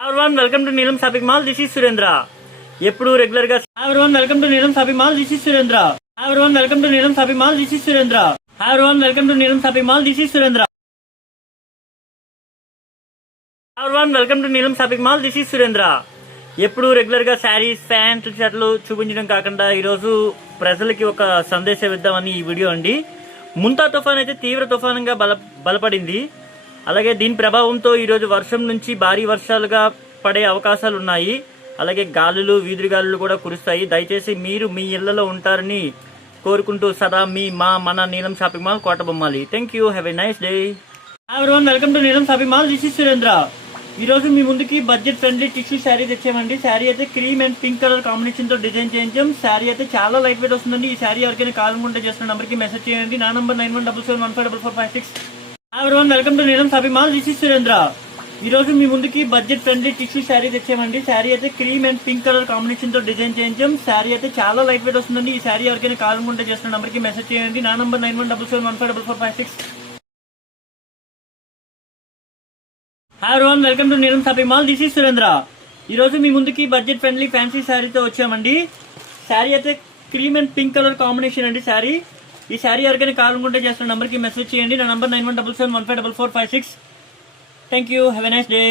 Everyone, welcome to Neelam Shopping Mall. This is Surendra. ఎప్పుడు regular గా Everyone, welcome to Neelam Shopping Mall. This is Surendra. Everyone, welcome to Neelam Shopping Mall. This is Surendra. Everyone, welcome to Neelam Shopping Mall. This is Surendra. Everyone, welcome to Neelam Shopping Mall. This is Surendra. ఎప్పుడు regular గా శారీస్, ప్యాంట్లు, షర్ట్లు చూపించడం కాకుండా ఈరోజు ప్రజలకి ఒక సందేశం ఇద్దామని ఈ వీడియో అండి. ముంతా తుఫాన్ అయితే తీవ్ర తుఫానుగా బలపడింది. అలాగే దీని ప్రభావంతో ఈరోజు వర్షం నుంచి భారీ వర్షాలుగా పడే అవకాశాలు ఉన్నాయి. అలాగే గాలులు, వీధి గాలులు కూడా కురుస్తాయి. దయచేసి మీరు మీ ఇళ్లలో ఉంటారని కోరుకుంటూ సదా మీ మన Neelam shopping mall, Kotabommali. Thank you. Have a nice day. Everyone, welcome to Neelam shopping mall. This is Surendra. ఈ రోజు మీ ముందుకి బడ్జెట్ ఫ్రెండ్లీ టిష్యూ శారీ తెచ్చామండి. శారీ అయితే cream and pink colour combination తో డిజైన్ చేయించాం. శారీ అయితే చాలా లైట్ వెయిట్ వస్తుందండి. ఈ శారీ ఎవరికైనా కావాలనుకుంటే చేసిన నంబర్ కి మెసేజ్ చేయండి. నా number 9177154456. Everyone, welcome to Neelam shopping mall. This is Surendra. ఈ రోజు మీ ముందుకి బడ్జెట్ ఫ్రెండ్లీ టిష్యూ శారీ తెచ్చామండి. శారీ అయితే cream and pink colour combination తో డిజైన్ చేయించాం. శారీ అయితే చాలా లైట్ వెయిట్ వస్తుందండి. ఈ శారీ ఎవరికైనా కావాలనుకుంటే చేసిన నంబర్ కి మెసేజ్ చేయండి. నా number 9177154456. Hi everyone, welcome to Neelam shopping mall. This is Surendra. ఈ రోజు మీ ముందుకి బడ్జెట్ ఫ్రెండ్లీ ఫ్యాన్సీ శారీతో వచ్చామండి. శారీ అయితే cream and pink colour combination అండి. శారీ ఈ శారీ ఎవరికైనా కావాలనుకుంటే చేసిన నంబర్ కి మెసేజ్ చేయండి. నా number 9177154456. Thank you. Have a nice day.